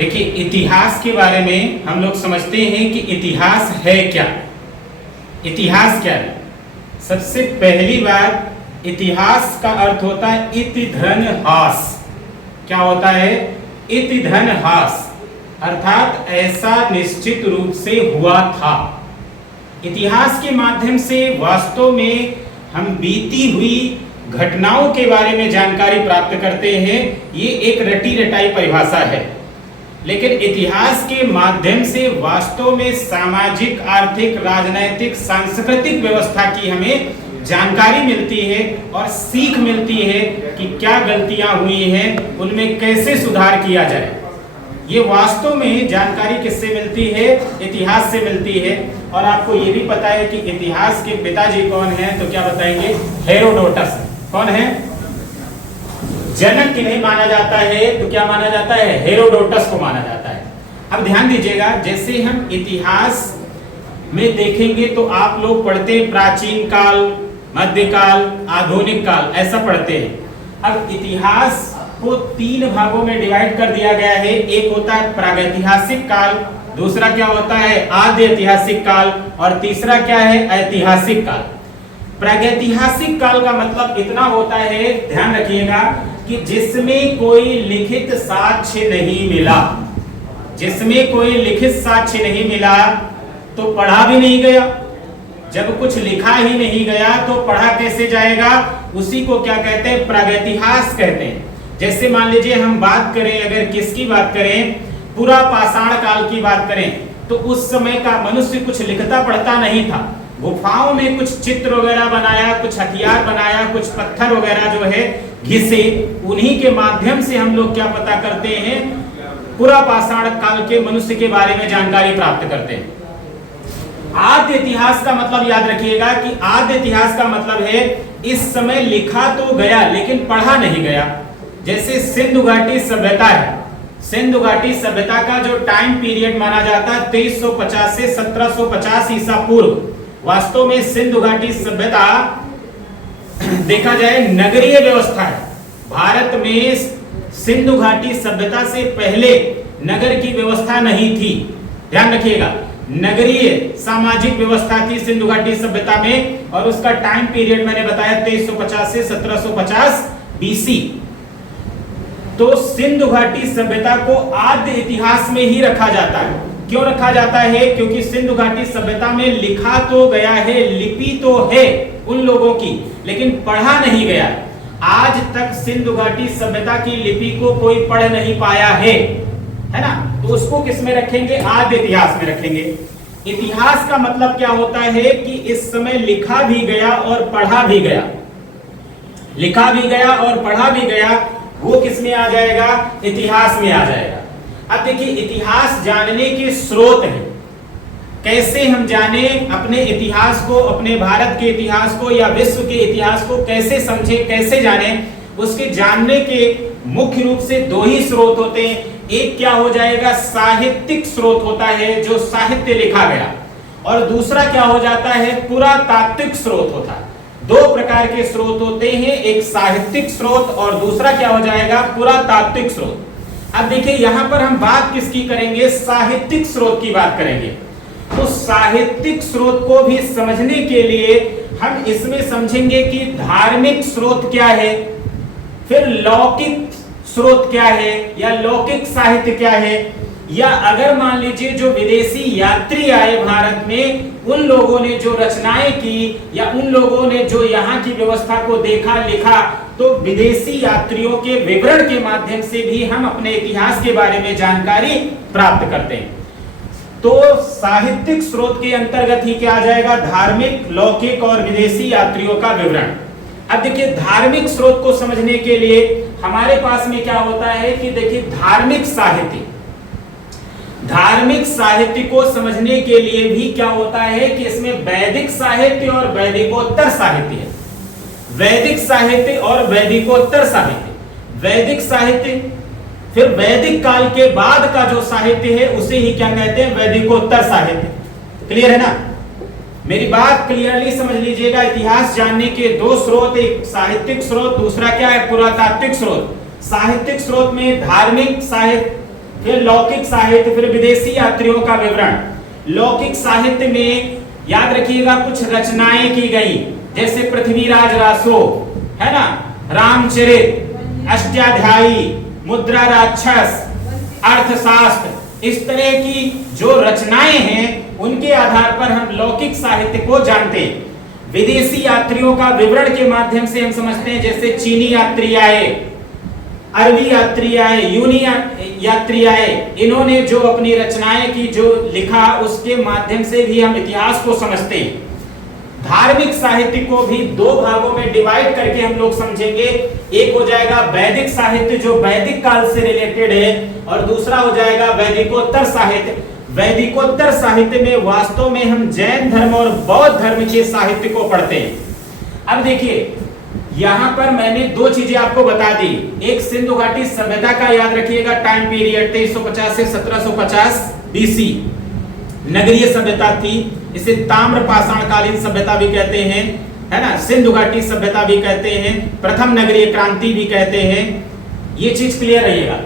देखिए, इतिहास के बारे में हम लोग समझते हैं कि इतिहास है क्या। इतिहास क्या है? सबसे पहली बात, इतिहास का अर्थ होता है इति धन हास। क्या होता है? इति धन हास, अर्थात ऐसा निश्चित रूप से हुआ था। इतिहास के माध्यम से वास्तव में हम बीती हुई घटनाओं के बारे में जानकारी प्राप्त करते हैं। ये एक रटी रटाई परिभाषा है, लेकिन इतिहास के माध्यम से वास्तव में सामाजिक, आर्थिक, राजनैतिक, सांस्कृतिक व्यवस्था की हमें जानकारी मिलती है और सीख मिलती है कि क्या गलतियां हुई हैं, उनमें कैसे सुधार किया जाए। ये वास्तव में जानकारी किससे मिलती है? इतिहास से मिलती है। और आपको ये भी पता है कि इतिहास के पिताजी कौन हैं, तो क्या बताएंगे? हेरोडोटस। कौन है? जनक किन्हें माना जाता है? तो क्या माना जाता है? हेरोडोटस को माना जाता है। अब ध्यान दीजिएगा, जैसे हम इतिहास में देखेंगे तो आप लोग पढ़ते हैं प्राचीन काल, मध्यकाल, आधुनिक काल, ऐसा पढ़ते हैं। अब इतिहास को 3 भागों में डिवाइड कर दिया गया है। एक होता है प्रागैतिहासिक काल, दूसरा क्या होता है? आद्य ऐतिहासिक काल, और तीसरा क्या है? ऐतिहासिक काल। प्रागैतिहासिक काल का मतलब इतना होता है, ध्यान रखिएगा, कि जिसमें कोई लिखित साक्ष्य नहीं मिला। जिसमें कोई लिखित साक्ष्य नहीं मिला तो पढ़ा भी नहीं गया। जब कुछ लिखा ही नहीं गया तो पढ़ा कैसे जाएगा? उसी को क्या कहते हैं? प्रागैतिहास कहते हैं। जैसे मान लीजिए हम बात करें, अगर किसकी बात करें, पूरा पाषाण काल की बात करें, तो उस समय का मनुष्य कुछ लिखता पढ़ता नहीं था। गुफाओं में कुछ चित्र वगैरह बनाया, कुछ हथियार बनाया, कुछ पत्थर वगैरह जो है घिसे, उन्हीं के माध्यम से हम लोग क्या पता करते हैं? पूरा पाषाण काल के मनुष्य के बारे में जानकारी प्राप्त करते हैं। आद्य इतिहास का मतलब याद रखिएगा कि आद्य इतिहास का मतलब है इस समय लिखा तो गया लेकिन पढ़ा नहीं गया। जैसे सिंधु घाटी सभ्यता है, सिंधु घाटी सभ्यता का जो टाइम पीरियड माना जाता है 2350 से 1750 ईसा पूर्व। वास्तव में सिंधु घाटी सभ्यता देखा जाए नगरीय व्यवस्था है। भारत में सिंधु घाटी सभ्यता से पहले नगर की व्यवस्था नहीं थी। ध्यान रखिएगा, नगरीय सामाजिक व्यवस्था थी सिंधु घाटी सभ्यता में, और उसका टाइम पीरियड मैंने बताया 2350 से 1750 बीसी। तो सिंधु घाटी सभ्यता को आद्य इतिहास में ही रखा जाता है। क्यों रखा जाता है? क्योंकि सिंधु घाटी सभ्यता में लिखा तो गया है, लिपि तो है उन लोगों की, लेकिन पढ़ा नहीं गया। आज तक सिंधु घाटी सभ्यता की लिपि को कोई पढ़ नहीं पाया है ना? तो उसको किस में रखेंगे? आद्य इतिहास में रखेंगे। इतिहास का मतलब क्या होता है कि इस समय लिखा भी गया और पढ़ा भी गया। लिखा भी गया और पढ़ा भी गया, वो किस में आ जाएगा? इतिहास में आ जाएगा। अब देखिए, इतिहास जानने के स्रोत हैं। कैसे हम जाने अपने इतिहास को, अपने भारत के इतिहास को या विश्व के इतिहास को कैसे समझे, कैसे जाने? उसके जानने के मुख्य रूप से 2 ही स्रोत होते हैं। एक क्या हो जाएगा? साहित्यिक स्रोत होता है, जो साहित्य लिखा गया, और दूसरा क्या हो जाता है? पुरातात्विक स्रोत होता है। 2 प्रकार के स्रोत होते हैं, एक साहित्यिक स्रोत और दूसरा क्या हो जाएगा? पुरातात्विक स्रोत। अब देखिए, यहां पर हम बात किसकी करेंगे? साहित्यिक स्रोत की बात करेंगे। तो साहित्यिक स्रोत को भी समझने के लिए हम इसमें समझेंगे कि धार्मिक स्रोत क्या है, फिर लौकिक स्रोत क्या है, या लौकिक साहित्य क्या है, या अगर मान लीजिए जो विदेशी यात्री आए भारत में, उन लोगों ने जो रचनाएं की या उन लोगों ने जो यहाँ की व्यवस्था को देखा, लिखा, तो विदेशी यात्रियों के विवरण के माध्यम से भी हम अपने इतिहास के बारे में जानकारी प्राप्त करते हैं। तो साहित्यिक स्रोत के अंतर्गत ही क्या आ जाएगा? धार्मिक, लौकिक और विदेशी यात्रियों का विवरण। अब देखिए, धार्मिक स्रोत को समझने के लिए हमारे पास में क्या होता है कि देखिए, धार्मिक साहित्य, धार्मिक साहित्य को समझने के लिए भी क्या होता है कि इसमें वैदिक साहित्य और वैदिकोत्तर साहित्य है। वैदिक साहित्य और वैदिकोत्तर साहित्य। वैदिक साहित्य, फिर वैदिक काल के बाद का जो साहित्य है उसे ही क्या कहते हैं? वैदिकोत्तर साहित्य। क्लियर है ना? मेरी बात क्लियरली समझ लीजिएगा। इतिहास जानने के 2 स्रोत, एक साहित्यिक स्रोत, दूसरा क्या है? पुरातात्विक स्रोत। साहित्यिक स्रोत में धार्मिक साहित्य, फिर लौकिक साहित्य, फिर विदेशी यात्रियों का विवरण। लौकिक साहित्य में याद रखिएगा कुछ रचनाएं की गई, जैसे पृथ्वीराज रासो, है ना, रामचरित, अष्टाध्यायी, मुद्रा राक्षस, अर्थशास्त्र, इस तरह की जो रचनाएं हैं उनके आधार पर हम लौकिक साहित्य को जानते हैं। विदेशी यात्रियों का विवरण के माध्यम से हम समझते हैं, जैसे चीनी यात्री आए, अरबी यात्री आए, यूनी यात्री आए, इन्होंने जो अपनी रचनाएं की, जो लिखा, उसके माध्यम से भी हम इतिहास को समझते हैं। धार्मिक साहित्य को भी दो भागों में डिवाइड करके हम लोग समझेंगे। एक हो जाएगा वैदिक साहित्य जो वैदिक काल से रिलेटेड है, और दूसरा हो जाएगा वैदिकोत्तर साहित्य। वैदिकोत्तर साहित्य में वास्तव में हम जैन धर्म और बौद्ध धर्म के साहित्य को पढ़ते हैं। अब देखिए, यहां पर मैंने दो चीजें आपको बता दी। एक सिंधु घाटी सभ्यता का याद रखिएगा टाइम पीरियड 2350 से 1750 बीसी नगरीय सभ्यता थी। इसे ताम्र पाषाण कालीन सभ्यता भी कहते हैं, है ना, सिंधु घाटी सभ्यता भी कहते हैं, प्रथम नगरीय क्रांति भी कहते हैं। ये चीज क्लियर रहिएगा।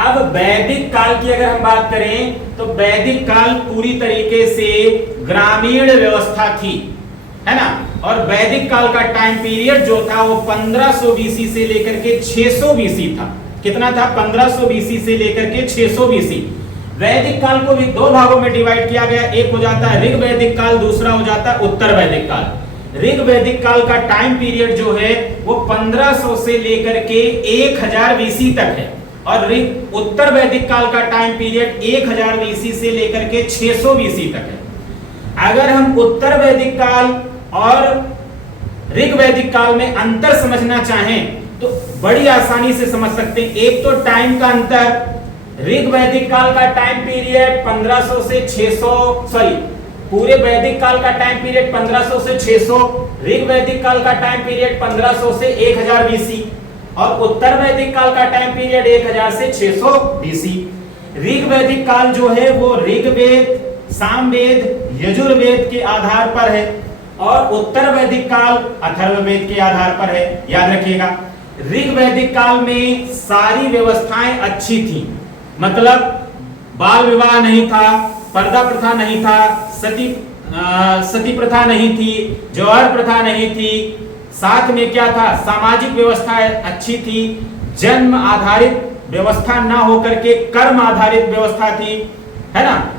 अब वैदिक काल की अगर हम बात करें तो वैदिक काल पूरी तरीके से ग्रामीण व्यवस्था थी, है ना, और वैदिक काल का टाइम पीरियड जो था वो 1500 बीसी से लेकर के 600 बीसी था। कितना था? 1500 बीसी से लेकर के 600 बीसी। वैदिक काल को भी दो भागों में डिवाइड किया गया। एक हो जाता है ऋग वैदिक काल, दूसरा हो जाता है उत्तर वैदिक काल। ऋग वैदिक काल का टाइम पीरियड जो है वो 1500 से लेकर के 1000 बीसी तक है, और उत्तर वैदिक काल का टाइम पीरियड 1000 बीसी से लेकर के 600 बीसी तक है। अगर हम उत्तर वैदिक काल और ऋग वैदिक काल में अंतर समझना चाहें तो बड़ी आसानी से समझ सकते हैं। एक तो टाइम का अंतर, ऋग वैदिक काल का टाइम पीरियड 1500 से 600, पूरे वैदिक काल का टाइम पीरियड 1500 से 600, ऋग वैदिक काल का टाइम पीरियड 1500 से 1000 बीसी, और उत्तर वैदिक काल का टाइम पीरियड 1000 से 600 बीसी। ऋग वैदिक काल जो है वो ऋग्वेद, सामवेद, यजुर्वेद के आधार पर है, और उत्तर वैदिक काल अथर्ववेद के आधार पर है। याद रखिएगा, ऋग वैदिक काल में सारी व्यवस्थाएं अच्छी थी, मतलब बाल विवाह नहीं था, पर्दा प्रथा नहीं था, सती प्रथा नहीं थी, जौहर प्रथा नहीं थी, साथ में क्या था, सामाजिक व्यवस्था अच्छी थी, जन्म आधारित व्यवस्था ना होकर के कर्म आधारित व्यवस्था थी, है ना।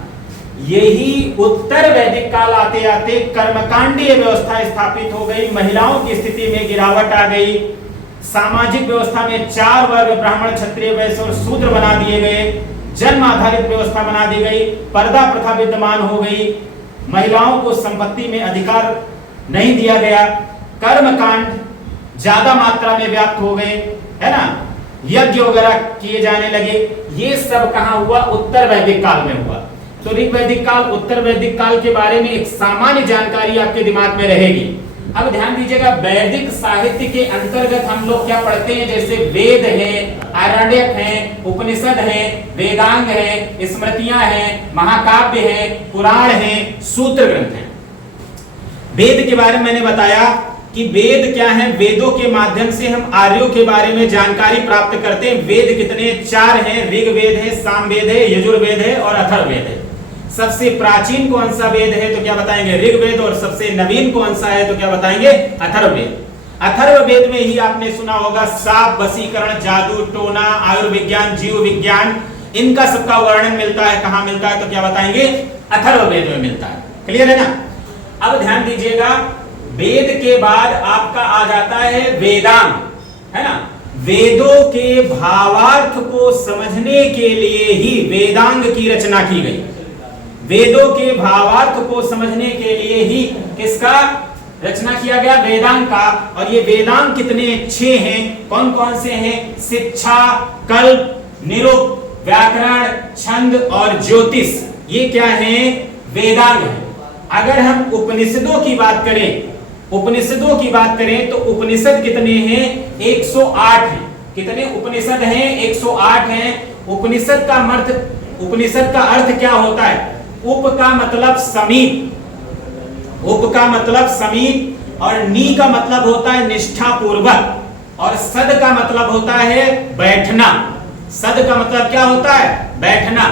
यही उत्तर वैदिक काल आते आते कर्मकांडीय व्यवस्था स्थापित हो गई, महिलाओं की स्थिति में गिरावट आ गई, सामाजिक व्यवस्था में 4 वर्ग ब्राह्मण, क्षत्रिय, वैश्य और शूद्र बना दिए गए, जन्म आधारित व्यवस्था बना दी गई, पर्दा प्रथा विद्यमान हो गई, महिलाओं को संपत्ति में अधिकार नहीं दिया गया, कर्मकांड ज्यादा मात्रा में व्याप्त हो गए, है ना, यज्ञ वगैरह किए जाने लगे। ये सब कहां हुआ? उत्तर वैदिक काल में हुआ। तो ऋग वैदिक काल, उत्तर वैदिक काल के बारे में एक सामान्य जानकारी आपके दिमाग में रहेगी। अब ध्यान दीजिएगा, वैदिक साहित्य के अंतर्गत हम लोग क्या पढ़ते हैं, जैसे वेद है, आरण्यक है, उपनिषद है, वेदांग है, स्मृतियां हैं, महाकाव्य है, पुराण है, सूत्र ग्रंथ है। वेद के बारे में मैंने बताया कि वेद क्या है। वेदों के माध्यम से हम आर्यों के बारे में जानकारी प्राप्त करते हैं। वेद कितने? 4 हैं। ऋग्वेद है, सामवेद है, यजुर्वेद है और अथर्ववेद है। सबसे प्राचीन कौन सा वेद है तो क्या बताएंगे? ऋग्वेद। और सबसे नवीन कौन सा है तो क्या बताएंगे? अथर्ववेद। अथर्ववेद में ही आपने सुना होगा साप, वशीकरण, जादू, टोना, आयुर्विज्ञान, जीव विज्ञान, इनका सबका वर्णन मिलता है। कहां मिलता है तो क्या बताएंगे? अथर्ववेद में मिलता है। क्लियर है ना? अब ध्यान दीजिएगा, वेद के बाद आपका आ जाता है वेदांग, है ना। वेदों के भावार्थ को समझने के लिए ही वेदांग की रचना की गई। वेदों के भावार्थ को समझने के लिए ही किसका रचना किया गया? वेदांग का। और ये वेदांग कितने 6 हैं। कौन कौन से हैं? शिक्षा, कल्प, निरुक्त, व्याकरण, छंद और ज्योतिष। ये क्या है? वेदांग है। अगर हम उपनिषदों की बात करें, उपनिषदों की बात करें तो उपनिषद कितने हैं? 108 हैं। कितने उपनिषद हैं? 108 हैं। उपनिषद का अर्थ क्या होता है? उप का मतलब समीप, उप का मतलब समीप, और नी का मतलब होता है निष्ठा पूर्वक, और सद का मतलब होता है बैठना। सद का मतलब क्या होता है? बैठना।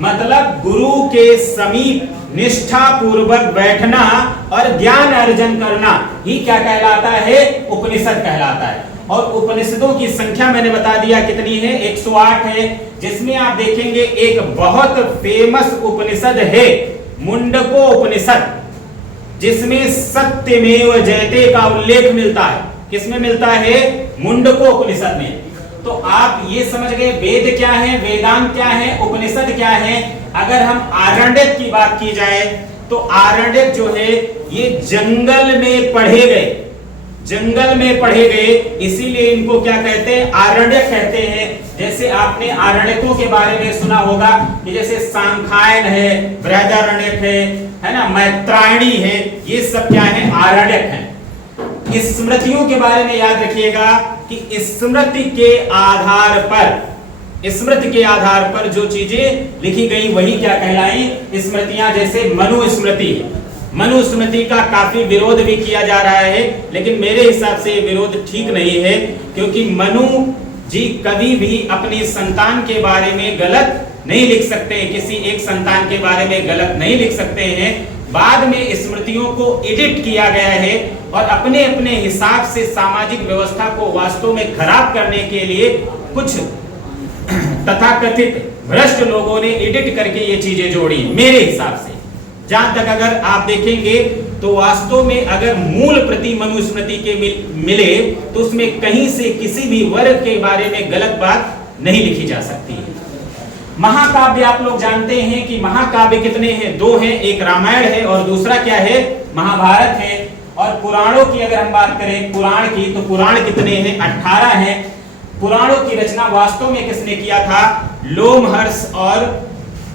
मतलब गुरु के समीप निष्ठा पूर्वक बैठना और ज्ञान अर्जन करना ही क्या कहलाता है? उपनिषद कहलाता है। और उपनिषदों की संख्या मैंने बता दिया कितनी है, 108 है, जिसमें आप देखेंगे एक बहुत फेमस उपनिषद है मुंडको उपनिषद, जिसमें सत्यमेव जयते का उल्लेख मिलता है। किसमें मिलता है? मुंडको उपनिषद में। तो आप ये समझ गए वेद क्या है, वेदांत क्या है, उपनिषद क्या है। अगर हम आरण्यक की बात की जाए तो आरण्यक जो है ये जंगल में पढ़े गए, जंगल में पढ़े गए, इसीलिए इनको क्या कहते हैं? आरण्यक कहते हैं। जैसे आपने आरण्यकों के बारे में सुना होगा कि जैसे सांखायन है, बृहदारण्यक है ना, मैत्रायणी है, ये सब क्या है? आरण्यक है। स्मृतियों के बारे में याद रखिएगा कि स्मृति के आधार पर, स्मृति के आधार पर जो चीजें लिखी गई वही क्या कहलाई? स्मृतियां। जैसे मनुस्मृति, मनुस्मृति का काफी विरोध भी किया जा रहा है, लेकिन मेरे हिसाब से ये विरोध ठीक नहीं है, क्योंकि मनु जी कभी भी अपनी संतान के बारे में गलत नहीं लिख सकते, किसी एक संतान के बारे में गलत नहीं लिख सकते हैं। बाद में स्मृतियों को एडिट किया गया है और अपने अपने हिसाब से सामाजिक व्यवस्था को वास्तव में खराब करने के लिए कुछ तथाकथित भ्रष्ट लोगों ने एडिट करके ये चीजें जोड़ी। मेरे हिसाब से जहां तक अगर आप देखेंगे तो वास्तव में अगर मूल प्रति मनुस्मृति के मिले तो उसमें कहीं से किसी भी वर्ग के बारे में गलत बात नहीं लिखी जा सकती है। महाकाव्य आप लोग जानते हैं कि महाकाव्य कितने हैं? 2 हैं, एक रामायण है और दूसरा क्या है? महाभारत है। और पुराणों की अगर हम बात करें पुराण की, तो पुराण कितने हैं? 18 हैं। पुराणों की रचना वास्तव में किसने किया था? लोमहर्ष और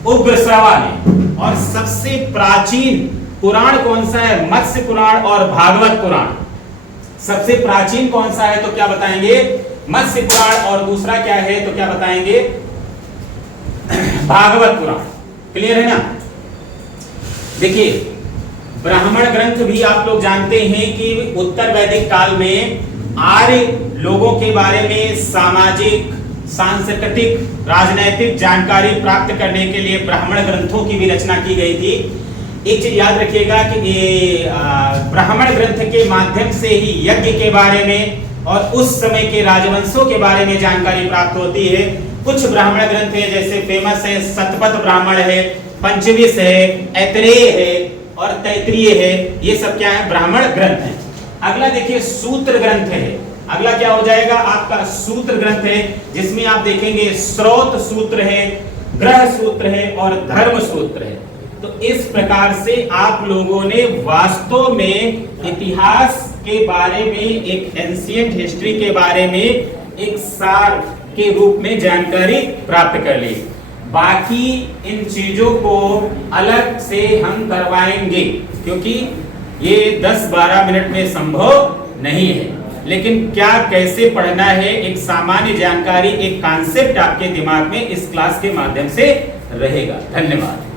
उग्रश्रवा ने। और सबसे प्राचीन पुराण कौन सा है? मत्स्य पुराण और भागवत पुराण। सबसे प्राचीन कौन सा है तो क्या बताएंगे? मत्स्य पुराण। और दूसरा क्या है तो क्या बताएंगे? भागवत पुराण। क्लियर है ना? देखिए ब्राह्मण ग्रंथ भी आप लोग जानते हैं कि उत्तर वैदिक काल में आर्य लोगों के बारे में सामाजिक, सांस्कृतिक, राजनैतिक जानकारी प्राप्त करने के लिए ब्राह्मण ग्रंथों की भी रचना की गई थी। एक चीज याद रखिएगा कि ये ब्राह्मण ग्रंथ के माध्यम से ही यज्ञ के बारे में और उस समय के राजवंशों के बारे में जानकारी प्राप्त होती है। कुछ ब्राह्मण ग्रंथ है जैसे फेमस है शतपथ ब्राह्मण है, पंचविश है, ऐतरेय है और तैत्रीय है। ये सब क्या है? ब्राह्मण ग्रंथ है। अगला देखिए सूत्र ग्रंथ है। अगला क्या हो जाएगा आपका? सूत्र ग्रंथ है, जिसमें आप देखेंगे स्रोत सूत्र है, ग्रह सूत्र है और धर्म सूत्र है। तो इस प्रकार से आप लोगों ने वास्तव में इतिहास के बारे में, एक एंशिएंट हिस्ट्री के बारे में एक सार के रूप में जानकारी प्राप्त कर ली। बाकी इन चीजों को अलग से हम करवाएंगे, क्योंकि ये 10-12 मिनट में संभव नहीं है। लेकिन क्या कैसे पढ़ना है, एक सामान्य जानकारी, एक कॉन्सेप्ट आपके दिमाग में इस क्लास के माध्यम से रहेगा। धन्यवाद।